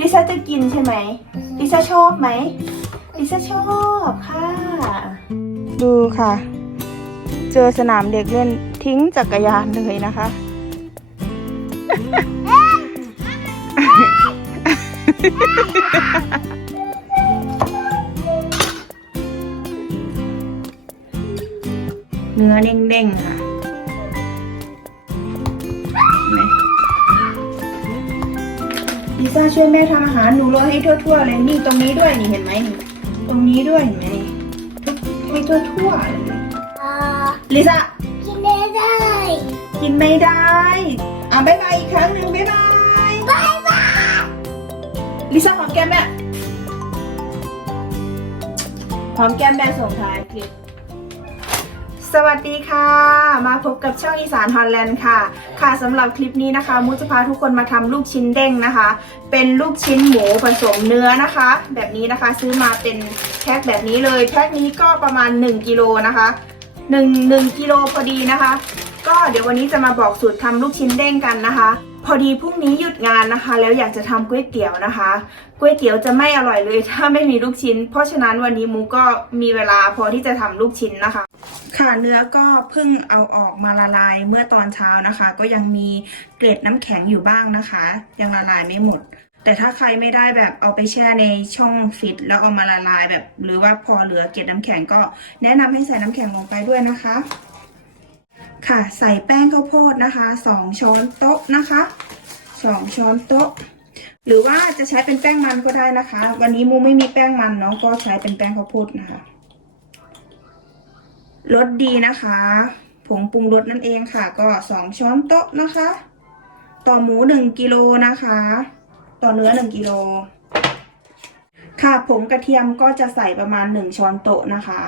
ลิซ่าจะกินใช่ไหมลิซ่าชอบไหมลิซ่าชอบค่ะ ดูค่ะ เจอสนามเด็กเล่นทิ้งจักรยานเลยนะคะ เนื้อเด้งๆค่ะ ลิซ่าช่วยแม่ทำอาหารหนูโรยให้ทั่วๆเลยนี่ตรงนี้ด้วยนี่เห็นไหมนี่ตรงนี้ด้วยเห็นไหมนี่ให้ทั่วๆเลยอ่าลิซ่ากินได้ได้ กินไม่ได้อะบ๊ายบายอีกครั้งหนึ่งบ๊ายบายบายบายลิซ่าหอมแก้มแม่หอมแก้มแม่ส่งท้ายคลิป สวัสดีค่ะ มาพบกับช่องอีสานฮอลแลนด์ค่ะ ค่ะสำหรับคลิปนี้นะคะมุจะพาทุกคนมาทำลูกชิ้นเด้งนะคะ เป็นลูกชิ้นหมูผสมเนื้อนะคะ แบบนี้นะคะซื้อมาเป็นแพ็คแบบนี้เลย แพ็คนี้ก็ประมาณ 1กิโลนะคะ1 1กิโลพอดีนะคะ ก็เดี๋ยววันนี้จะมาบอกสูตรทำลูกชิ้นเด้งกันนะคะ พอดีพรุ่งนี้หยุดงานนะคะ แล้วอยากจะทำก๋วยเตี๋ยวนะคะก๋วยเตี๋ยวจะไม่อร่อยเลยถ้าไม่มีลูกชิ้น เพราะฉะนั้นวันนี้มูก็มีเวลาพอที่จะทำลูกชิ้นนะคะ ค่ะเนื้อก็เพิ่งเอาออกมาละลายเมื่อตอนเช้านะคะ ก็ยังมีเกล็ดน้ำแข็งอยู่บ้างนะคะ ยังละลายไม่หมด แต่ถ้าใครไม่ได้แบบเอาไปแช่ในช่องฟิตแล้วเอามาละลายแบบ หรือว่าพอเหลือเกล็ดน้ำแข็งก็แนะนำให้ใส่น้ำแข็งลงไปด้วยนะคะ ค่ะใส่แป้งข้าวโพดนะคะสองช้อนโต๊ะนะคะสองช้อนโต๊ะ หรือว่าจะใช้เป็นแป้งมันก็ได้นะคะ วันนี้มูไม่มีแป้งมันเนาะก็ใช้เป็นแป้งข้าวโพดนะคะ รสดีนะคะ ผงปรุงรสนั่นเองค่ะ ก็สองช้อนโต๊ะนะคะ ต่อหมูหนึ่งกิโลนะคะ ต่อเนื้อหนึ่งกิโลค่ะผงกระเทียมก็จะใส่ประมาณหนึ่งช้อนโต๊ะนะคะ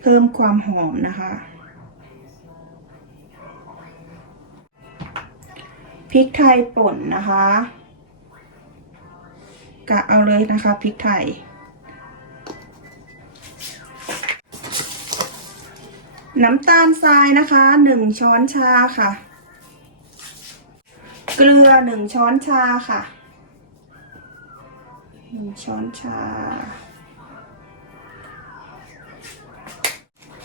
เพิ่มความหอมนะคะพริกไทยป่นนะคะกะเอาเลยนะคะพริกไทย น้ำตาลทรายนะคะหนึ่งช้อนชาค่ะ เกลือหนึ่งช้อนชาค่ะหนึ่งช้อนชา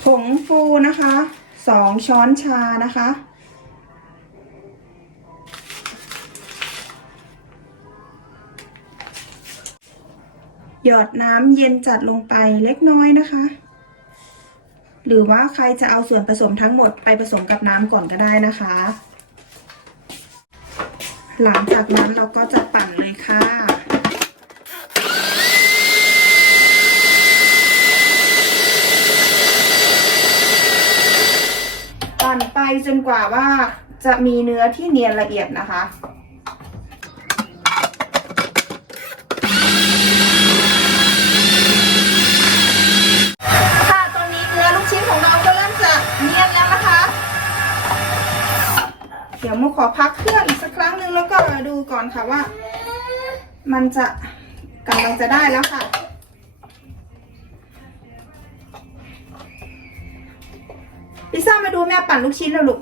ผงฟูนะคะสองช้อนชานะคะ หยอดน้ำเย็นจัดลงไปเล็กน้อยนะคะ หรือว่าใครจะเอาส่วนผสมทั้งหมดไปผสมกับน้ำก่อนก็ได้นะคะ หลังจากนั้นเราก็จะปั่นเลยค่ะปั่นไปจนกว่าว่าจะมีเนื้อที่เนียนละเอียดนะคะ ค่ะตอนนี้เนื้อลูกชิ้นของเราก็เริ่มจะเนียนแล้วนะคะ เดี๋ยวมุกข อพักเครื่องอีกสักครั้งหนึ่งแล้วก็ดูก่อนค่ะว่า มันจะกำลังจะได้แล้วค่ะ ลิซ่ามาดูแม่ปั่นลูกชิ้นแล้วลูก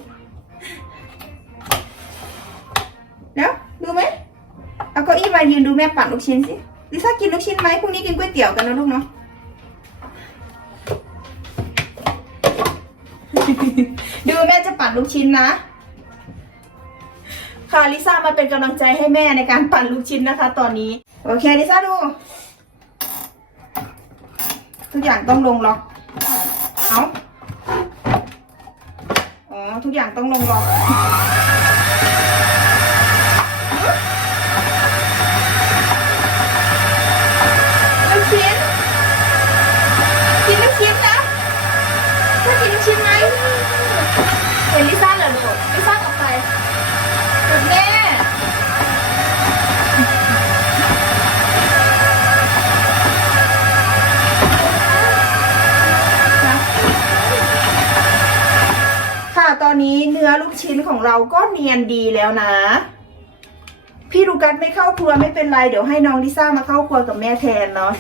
เดี๋ยวดูไหมเอาเก้าอี้มายืนดูแม่ปั่นลูกชิ้นสิ ลิซ่ากินลูกชิ้นไหมพรุ่งนี้กินก๋วยเตี๋ยวกันนะลูกเนาะดูแม่จะปั่นลูกชิ้นนะ ค่ะลิซ่ามาเป็นกำลังใจให้แม่ในการปั่นลูกชิ้นนะคะ ตอนนี้ โอเคลิซ่าดู ทุกอย่างต้องลงล็อกเอาอ๋อ ทุกอย่างต้องลงล็อกลูก ลูกชิ้นของเราก็เนียนดีแล้วนะ พี่ลูกัสไม่เข้าครัวไม่เป็นไร เดี๋ยวให้น้องลิซ่ามาเข้าครัวกับแม่แทนเนาะ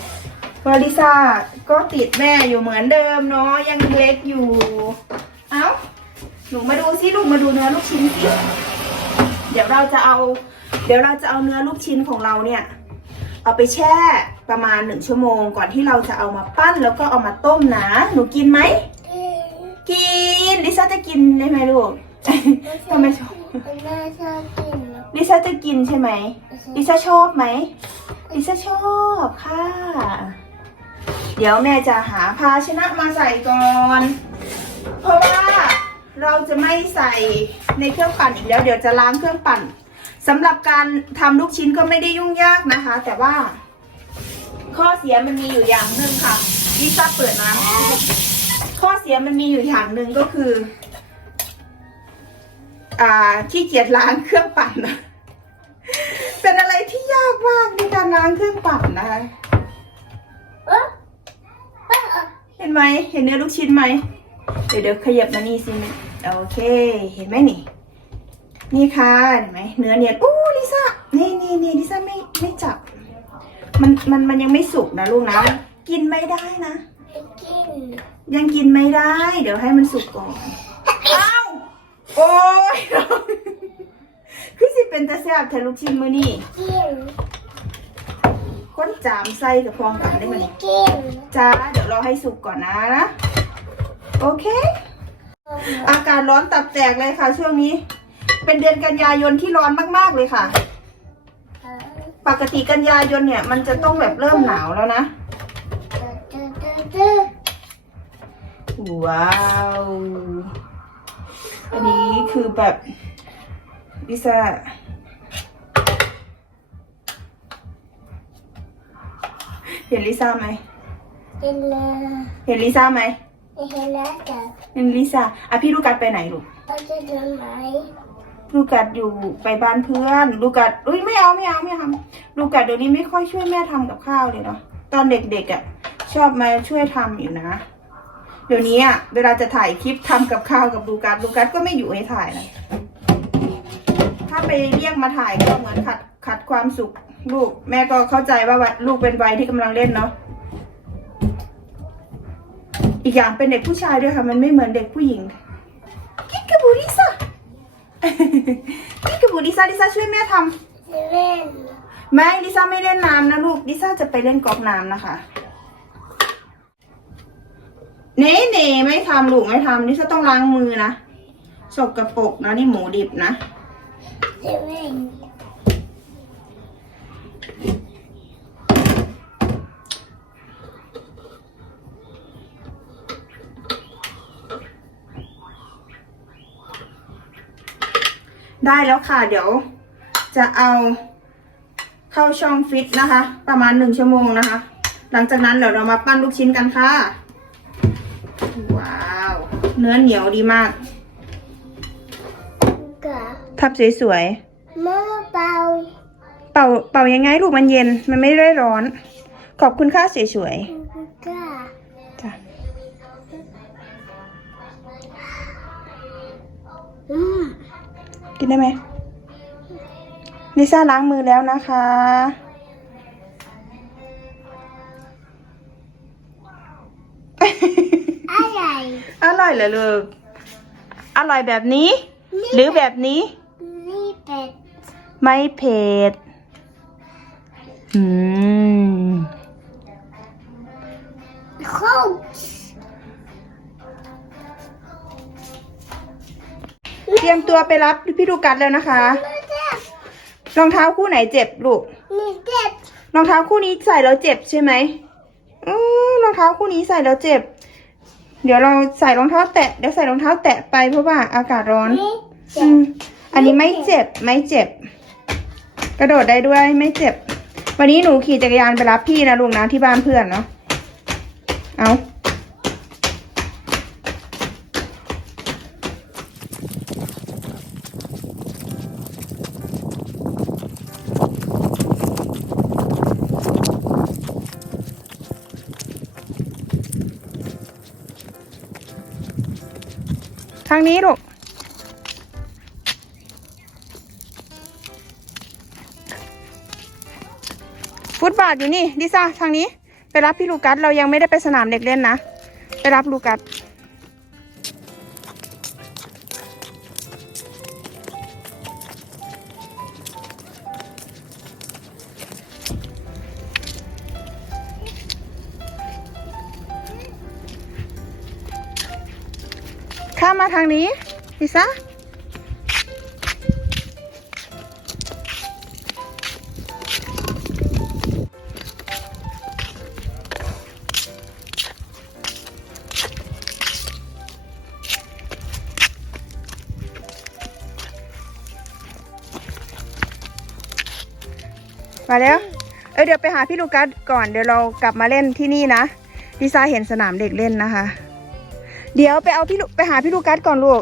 เพราะลิซ่าก็ติดแม่อยู่เหมือนเดิมเนาะยังเล็กอยู่ เอ้าหนูมาดูซิลูกมาดูเนื้อลูกชิ้นสิเดี๋ยวเราจะเอา เดี๋ยวเราจะเอาเนื้อลูกชิ้นของเราเนี่ย เอาไปแช่ประมาณหนึ่งชั่วโมง ก่อนที่เราจะเอามาปั้นแล้วก็เอามาต้มนะ หนูกินไหมกินลิซ่าจะกินได้ไหมลูก ทำไมชอบแม่ชอบกินนะลิซ่าจะกินใช่ไหมลิซ่าชอบไหมลิซ่าชอบค่ะ เดี๋ยวแม่จะหาภาชนะมาใส่ก่อน เพราะว่าเราจะไม่ใส่ในเครื่องปั่นอีกแล้ว เดี๋ยวจะล้างเครื่องปั่นสำหรับการทำลูกชิ้นก็ไม่ได้ยุ่งยากนะคะ แต่ว่า ข้อเสียมันมีอยู่อย่างหนึ่งค่ะลิซ่าเปิดน้ำข้อเสียมันมีอยู่อย่างหนึ่งก็คืออ่า ขี้เกียจล้างเครื่องปั่นนะเป็นอะไรที่ยากมากในการล้างเครื่องปั่นนะคะเอ๊ะเอ๊ะเห็นไหมเห็นเนื้อลูกชิ้นไหมเดี๋ยวเดี๋ยวขยับมานี่สิโอเค เห็นไหมนี่ นี่ค่ะเห็นไหมเนื้อเนียนอู้ลิซ่านี่นี่นี่ลิซ่าไม่ไม่จับ มันมันมันยังไม่สุกนะลูกนะ กินไม่ได้นะไปกินยังกินไม่ได้ เดี๋ยวให้มันสุกก่อนอ้าว โอ้ย คือสิเป็นตาแซ่บแทนลูกชิ้นมือนี่กินค้นจามใส่กับพองกันได้ไหมไม่กินจ้าเดี๋ยวรอให้สุกก่อนนะนะโอเค อากาศร้อนตับแตกเลยค่ะ ช่วงนี้ เป็นเดือนกันยายนที่ร้อนมากๆเลยค่ะ ปกติกันยายนเนี่ย มันจะต้องแบบเริ่มหนาวแล้วนะ ว้าว อันนี้คือแบบลิซ่าเห็นลิซ่าไหมกินเลยเห็นลิซ่าไหมไม่เห็นแล้วแต่เห็นลิซ่าอะพี่ลูกัดไปไหนลูกเราจะเดินไหมลูกัดอยู่ไปบ้านเพื่อน ลูกัดอุ้ยไม่เอาไม่เอาไม่เอาลูกัดเดี๋ยวนี้ไม่ค่อยช่วยแม่ทำกับข้าวเลยเนาะตอนเด็กๆอะชอบมาช่วยทำอยู่นะ เดี๋ยวนี้อะเวลาจะถ่ายคลิปทำกับข้าวกับลูกัดลูกัดก็ไม่อยู่ให้ถ่ายนะ ถ้าไปเรียกมาถ่ายก็เหมือนขัดขัดความสุขลูก แม่ก็เข้าใจว่าวัยลูกเป็นวัยที่กำลังเล่นเนาะอีกอย่างเป็นเด็กผู้ชายด้วยค่ะ มันไม่เหมือนเด็กผู้หญิงกิ๊กกับบูลิซ่ากิ๊กกับบูลิซ่าลิซ่าช่วยแม่ทำเซเว่นไม่ลิซ่าไม่เล่นน้ำนะลูกลิซ่าจะไปเล่นกอล์ฟน้ำนะคะ เน่เน่ไม่ทำลูกไม่ทำลิซ่าต้องล้างมือนะสกรปรกนะนี่หมูดิบนะได้แล้วค่ะ เดี๋ยวจะเอาเข้าช่องฟิตนะคะ ประมาณหนึ่งชั่วโมงนะคะ หลังจากนั้นเดี๋ยวเรามาปั้นลูกชิ้นกันค่ะ เนื้อเหนียวดีมากกับทับสวยมะเปล่าๆ เป่าเป่ายังไงลูกมันเย็น มันไม่ได้ร้อน ขอบคุณค่าสวยกับๆจ้ะอืมกินได้ไหมลิซ่าล้างมือแล้วนะคะ ร่อยเหรอลูกอร่อยแบบนี้ หรือแบบนี้ นี่เป็ดไม่เผ็ดอืมโคกเตรียมตัวไปรับพี่ดูกัดแล้วนะคะนี่เจ็บรองเท้าคู่ไหนเจ็บลูก นี่เจ็บรองเท้าคู่นี้ใส่แล้วเจ็บใช่ไหมอืมรองเท้าคู่นี้ใส่แล้วเจ็บ เดี๋ยวเราใส่รองเท้าแตะเดี๋ยวใส่รองเท้าแตะไปเพราะว่าอากาศร้อนนี่เจ็อืบมอันนี้ไม่เจ็บไม่เจ็บ กระโดดได้ด้วยไม่เจ็บ วันนี้หนูขี่จักรยานไปรับพี่นะลุงนะที่บ้านเพื่อนเนาะเอาางนี้ลูก ฟุตบาทอยู่นี่ดิซ่าทางนี้ ไปรับพี่ลูกัสเรายังไม่ได้ไปสนามเด็กเล่นนะ ไปรับลูกัส มมาทางนี้ลิซ่ามาแล้ว เออเดี๋ยวไปหาพี่ลูกัสก่อน เดี๋ยวเรากลับมาเล่นที่นี่นะลิซ่าเห็นสนามเด็กเล่นนะคะ เดี๋ยวไปเอาพี่ลูไปหาพี่ลูกัสก่อนลูก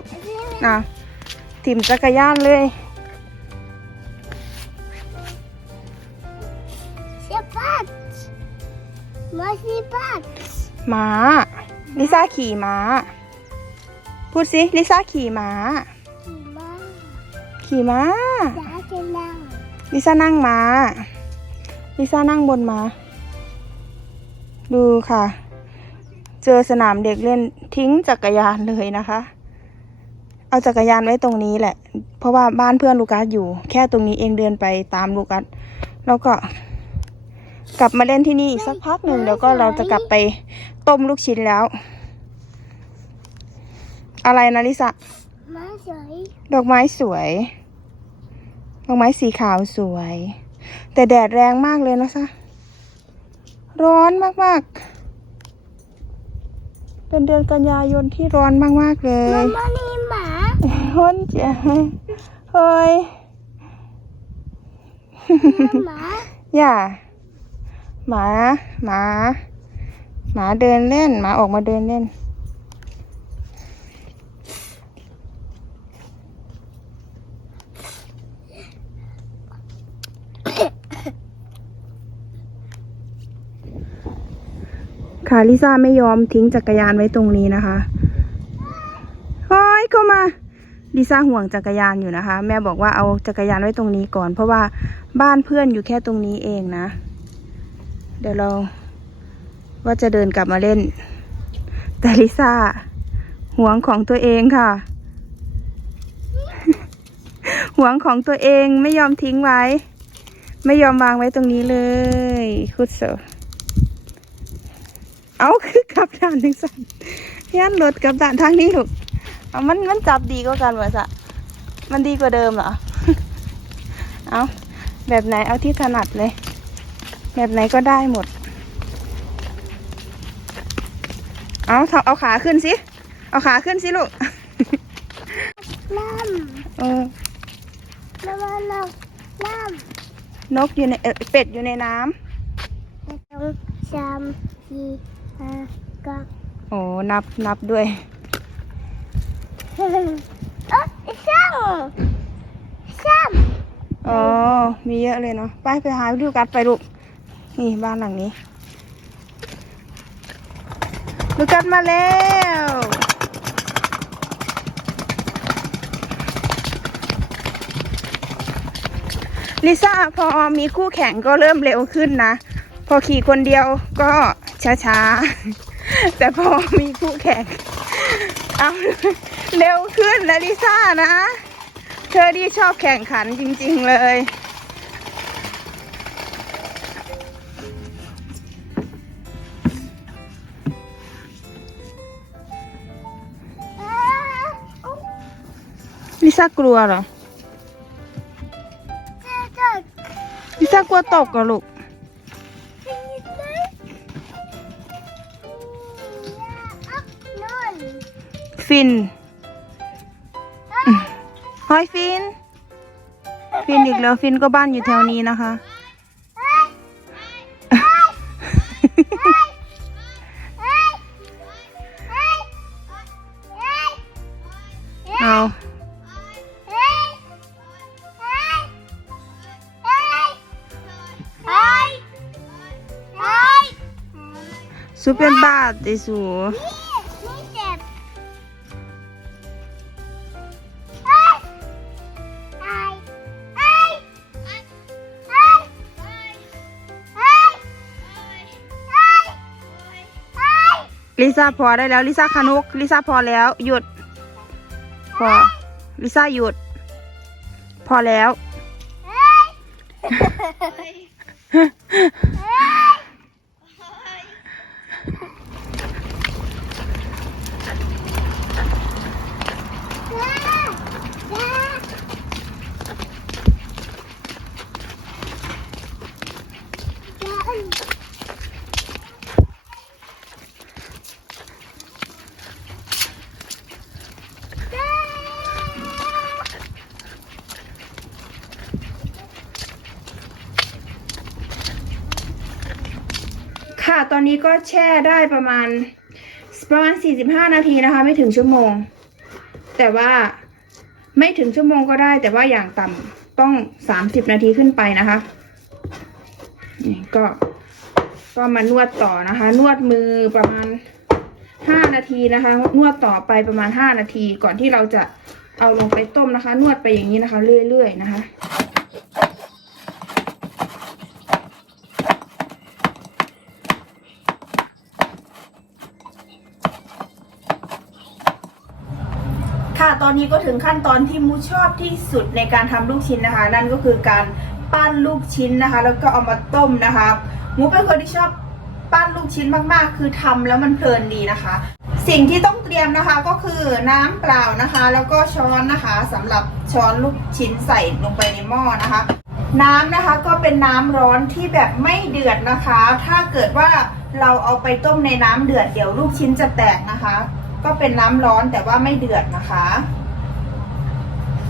นะถิ่มจักรยานเลยเจ็บปัดมาสิปัดม้าลิซ่าขี่ม้า พูดสิลิซ่าขี่ม้ามาขี่ม้าจ๋าจะนั่งลิซ่านั่งม้าลิซ่านั่งบนม้า ดูค่ะ เจอสนามเด็กเล่นทิ้งจักรยานเลยนะคะ เอาจักรยานไว้ตรงนี้แหละ เพราะว่าบ้านเพื่อนลูกัสอยู่ แค่ตรงนี้เองเดินไปตามลูกัสแล้วก็ กลับมาเล่นที่นี่อีกสักพักหนึ่งเดี๋ยวก็เราจะกลับไปต้มลูกชิ้นแล้ว อะไรนะลิซ่ามาสวยดอกไม้สวยดอกไม้สีขาวสวย แต่แดดแรงมากเลยนะคะร้อนมากๆ เป็นเดือนกันยายนที่ร้อนมาก ๆ เลมายมานี่หมาร้อนจ้ะเฮ้ยหมาอย่าหมา หมา หมาเดินเล่น หมาออกมาเดินเล่น ค่ะลิซ่าไม่ยอมทิ้งจักรยานไว้ตรงนี้นะคะเฮ้ยเข้ามาลิซ่าห่วงจักรยานอยู่นะคะ แม่บอกว่าเอาจักรยานไว้ตรงนี้ก่อน เพราะว่าบ้านเพื่อนอยู่แค่ตรงนี้เองนะ เดี๋ยวเราว่าจะเดินกลับมาเล่น แต่ลิซ่าห่วงของตัวเองค่ะห่วงของตัวเองไม่ยอมทิ้งไว้ ไม่ยอมวางไว้ตรงนี้เลยคุดโซ เอาคือกับด่านทั้งสันยันรถกับด่านทางนี้ถูกเอามันมันจับดีกว่ากันวะสะมันดีกว่าเดิมเหรอ เอาแบบไหนเอาที่ถนัดเลย แบบไหนก็ได้หมด เอาเอาเอาขาขึ้นสิ เอาขาขึ้นสิลูกน้เออำน้ำมันน้ำน้ำนกอยู่ในเอ่อเป็ดอยู่ในน้สองสามสี่ ห้าเก้าำโอ้นับนับด้วยเอ้ยช่างช่างอ๋อมีเยอะเลยเนาะไปไปหาดูกัดไปลูกนี่บ้านหลังนี้ดูกัดมาแล้วลิซ่าพอมีคู่แข่งก็เริ่มเร็วขึ้นนะ พอขี่คนเดียวก็ ช้าๆ แต่พอมีคู่แข่งเอาเร็วขึ้นนะลิซ่านะ เธอที่ชอบแข่งขันจริงๆเลยอ่าอุ๊ยลิซ่ากลัวเหรอเจ๊เจ๊ลิซ่ากลัวตกเหรอลูก ฟิน หอยฟิน ฟินอีกแล้วฟินก็บ้านอยู่แถวนี้นะคะ เอาสุเป็นบาทไอ้สู ลิซ่าพอได้แล้วลิซ่าคานุกลิซ่าพอแล้วหยุด พอลิซ่าหยุด พอแล้ว เค่ะ ตอ นี้ก็แช่ได้ประมาณประมาณ 45 นาทีนะคะ ไม่ถึงชั่วโมง แต่ว่าไม่ถึงชั่วโมงก็ได้ แต่ว่าอย่างต่ำต้อง 30 นาทีขึ้นไปนะคะนี่ก็ก็มานวดต่อนะคะ นวดมือประมาณ 5 นาทีนะคะ นวดต่อไปประมาณ 5 นาที ก่อนที่เราจะเอาลงไปต้มนะคะ นวดไปอย่างนี้นะคะ เรื่อยๆนะคะ อนนี้ก็ถึงขั้นตอนที่มูชอบที่สุดในการทำลูกชิ้นนะคะ นั่นก็คือการปั้นลูกชิ้นนะคะ แล้วก็เอามาต้มนะคะมูเป็นคนที่ชอบปั้นลูกชิ้นมากๆ คือทำแล้วมันเพลินดีนะคะ สิ่งที่ต้องเตรียมนะคะก็คือน้ำเปล่านะคะ แล้วก็ช้อนนะคะสำหรับช้อนลูกชิ้นใส่ลงไปในหม้อนะคะ น้ำนะคะก็เป็นน้ำร้อนที่แบบไม่เดือดนะคะ ถ้าเกิดว่าเราเอาไปต้มในน้ำเดือดเดี๋ยวลูกชิ้นจะแตกนะคะ ก็เป็นน้ำร้อนแต่ว่าไม่เดือดนะคะ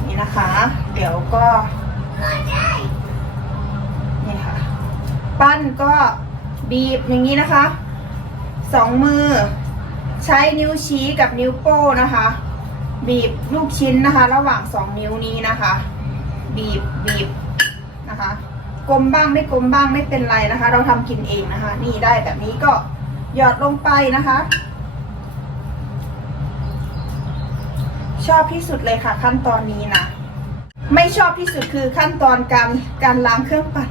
นี่นะคะ เดี๋ยวก็นี่ค่ะ ปั้นก็บีบอย่างนี้นะคะสองมือใช้นิ้วชี้กับนิ้วโป้นะคะ บีบลูกชิ้นนะคะ ระหว่างสองนิ้วนี้นะคะ บีบบีบนะคะกลมบ้างไม่กลมบ้างไม่เป็นไรนะคะ เราทำกินเองนะคะ นี่ได้แบบนี้ก็หยอดลงไปนะคะ ชอบที่สุดเลยค่ะขั้นตอนนี้นะ ไม่ชอบที่สุดคือขั้นตอนการการล้างเครื่องปั่น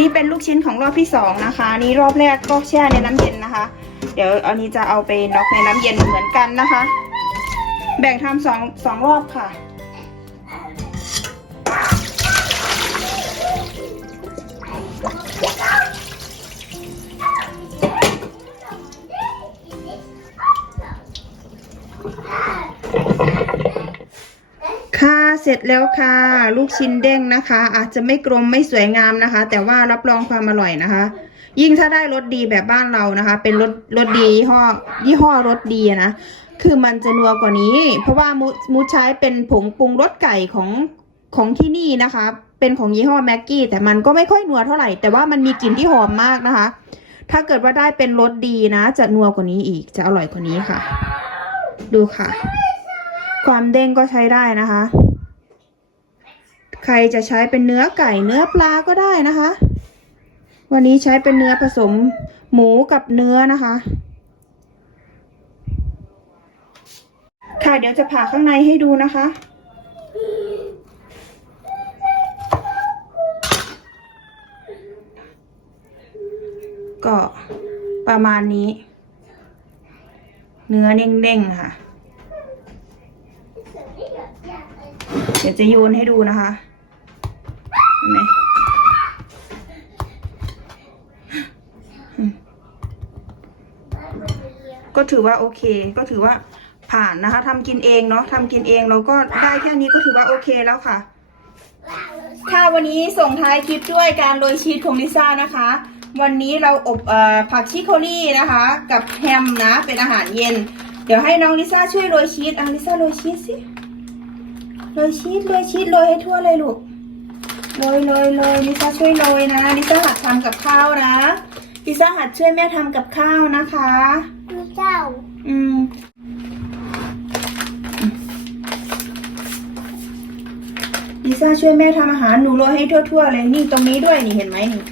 นี้เป็นลูกชิ้นของรอบที่สองนะคะนี้รอบแรกก็แช่ในน้ำเย็นนะคะ เดี๋ยวอันนี้จะเอาไปน็อกในน้ำเย็นเหมือนกันนะคะ แบ่งทำสองสองรอบค่ะ ร็จแล้วค่ะ ลูกชิ้นเด้งนะคะ อาจจะไม่กลมไม่สวยงามนะคะ แต่ว่ารับรองความอร่อยนะคะ ยิ่งถ้าได้รสดีแบบบ้านเรานะคะ เป็นรสรสดียี่ห้อยี่ห้อรสดีนะคือมันจะนัวกว่านี้ เพราะว่ามูมูใช้เป็นผงปรุงรสไก่ของของที่นี่นะคะ เป็นของยี่ห้อแม็กกี้แต่มันก็ไม่ค่อยนัวเท่าไหร่ แต่ว่ามันมีกลิ่นที่หอมมากนะคะ ถ้าเกิดว่าได้เป็นรสดีนะ จะนัวกว่านี้อีก จะอร่อยกว่านี้ค่ะ ดูค่ะ ความเด้งก็ใช้ได้นะคะ ใครจะใช้เป็นเนื้อไก่เนื้อปลาก็ได้นะคะ วันนี้ใช้เป็นเนื้อผสมหมูกับเนื้อนะคะ ค่ะเดี๋ยวจะผ่าข้างในให้ดูนะคะก็ประมาณนี้ เนื้อเด้งๆค่ะ เดี๋ยวจะโยนให้ดูนะคะ เห็นไหมก็ถือว่าโอเค ก็ถือว่าผ่านนะคะทำกินเองเนาะทำกินเองเราก็ได้แค่นี้ก็ถือว่าโอเคแล้วค่ะ ค่ะวันนี้ส่งท้ายคลิปด้วยการโรยชีสของลิซ่านะคะ วันนี้เราอบอผักชิโคลี่นะคะ กับแฮมนะเป็นอาหารเย็น เดี๋ยวให้น้องลิซ่าช่วยโรยชีสอะลิซ่าโรยชีสสิโรยชีสโรยชีสโรยให้ทั่วเลยลูก โรยโรยโรยลิซ่าช่วยโรยนะลิซ่าหัดทำกับข้าวนะลิซ่าหัดช่วยแม่ทำกับข้าวนะคะดูเจ้า อืมลิซ่าช่วยแม่ทำอาหารหนูโรยให้ทั่วๆเลยนี่ตรงนี้ด้วยนี่เห็นไหมนี่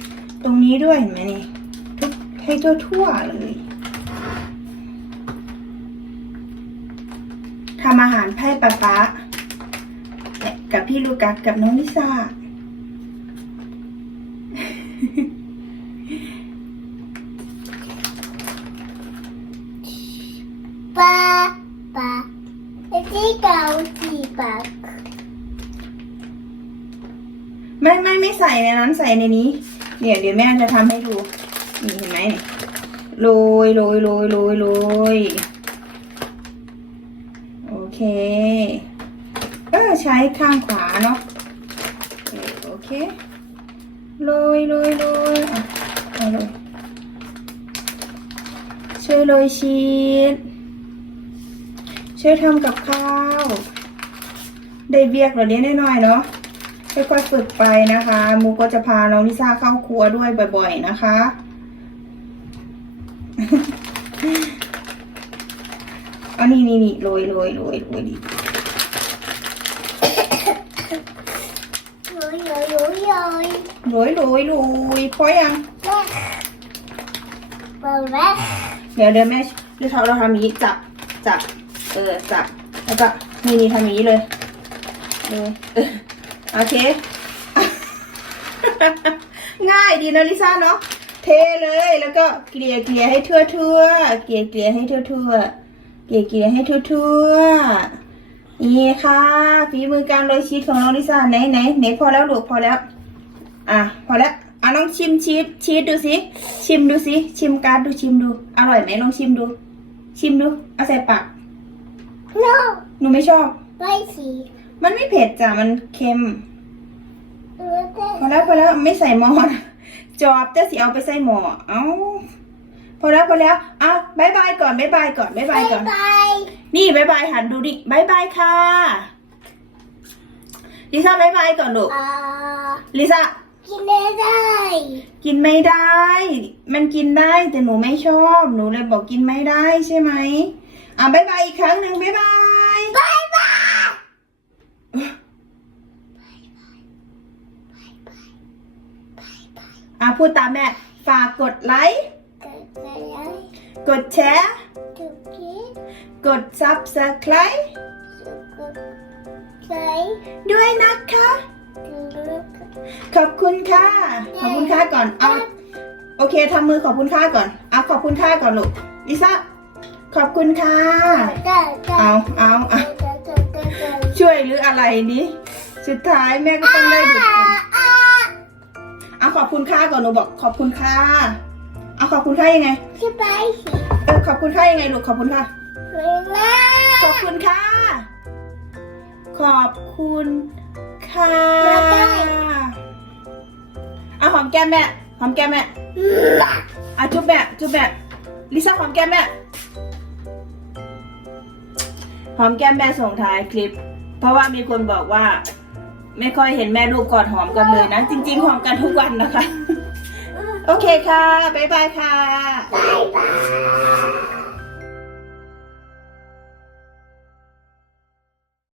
ตรงนี้ด้วยเห็นไหมนี่ทุกให้ทั่วๆเลยทำอาหารให้ป๊าป๊าเนี่ยกับพี่ลูกัสกับน้องลิซ่า ปลาปลาไอ้ที่เกาจีปาก ไม่ไม่ไม่ ใส่ในนั้นใส่ในนี้ เดี๋ยวเดี๋ยวแม่จะทำให้ดู นี่เห็นไหมโรยโรยโรยโรยโรยโอเคเออใช้ข้างขวาเนาะโอเคโรยโรยโรยอะเอาเลยช่วยโรยชีสช่วยทำกับข้าว ได้เบียกเหรอเนี้ยน้อยๆเนาะ ค่อยๆฝึกไปนะคะ มูก็จะพาน้องลิซ่าเข้าครัวด้วยบ่อย ๆ นะคะ อันนี้นี่นี่โรยโรยโรยโรยดีโยโยโยโยโรยโรยโรยพอยังแม่เปิดแม่เดี๋ยวเดี๋ยวแม่เดี๋ยวเราทำอย่างนี้จับจับเออจับแล้วก็นี่นี่ทำอย่างนี้เลยเออเออ โอเค ง่ายดีนะลิซ่าเนาะ เทเลยแล้วก็เกลี่ยเกลี่ยให้ทั่วทั่วๆเกลี่ยเกลี่ยให้ทั่วทั่วๆเกลี่ยเกลี่ยให้ทั่วทั่วๆนี่ค่ะฝีมือการโรยชีสของน้องลิซ่าไหนไหนไหนพอแล้วลูกพอแล้ว อะพอแล้วอะลองชิมชีสชีสดูสิชิมดูสิชิมการ์ดดูชิมดูอร่อยไหมลองชิมดู ชิมดูเอาใส่ปากโน่หนูไม่ชอบ ไม่สี มันไม่เผ็ดจ้ะ มันเค็มเออแต่พอแล้วพอแล้วไม่ใส่หม้อนะจอบจะสิเอาไปใส่หม้อเอ้า พอแล้วพอแล้วอะบายบายก่อนบายบายก่อนบายบายก่อนไปนี่บายบายหันดูดิบายบายค่ะ ลิซ่าบายบายก่อนลูกอ่าลิซ่า กินได้ได้ กินไม่ได้ มันกินได้แต่หนูไม่ชอบ หนูเลยบอกกินไม่ได้ใช่ไหมอะบายบายอีกครั้งหนึ่งบายบาย บายบาย อะพูดตามแม่ ฝากกดไลค์เกิดอะไรกดแชร์ถูกคิดกด subscribe สุขใจด้วยนะคะถูกขอบคุณค่ะ ขอบคุณค่ะก่อน เอา โอเคทำมือขอบคุณค่ะก่อน เอาขอบคุณค่ะก่อนลูก ลิซ่า ขอบคุณค่ะ ได้ได้เอาเอาเอาได้ได้ได้ได้ช่วยหรืออะไรนี้ สุดท้ายแม่ก็ต้องได้ดูดอ่าอ่าเอา ขอบคุณค่ะก่อนหนูบอกขอบคุณค่ะเอาขอบคุณค่ะยังไงที่ไปสิเออขอบคุณค่ะยังไงลูกขอบคุณค่ะเวลาขอบคุณค่ะขอบคุณค่ะเอาหอมแก้มแม่หอมแก้มแม่อะจุ๊บแม่จุ๊บแม่ลิซ่าหอมแก้มแม่หอมแก้มแม่ส่งท้ายคลิป เพราะว่ามีคนบอกว่า ไม่ค่อยเห็นแม่ลูกกอดหอมกันเลยนะ จริง ๆ หอมกันทุกวันนะคะ โอเคค่ะ บ๊ายบายค่ะ บ๊ายบาย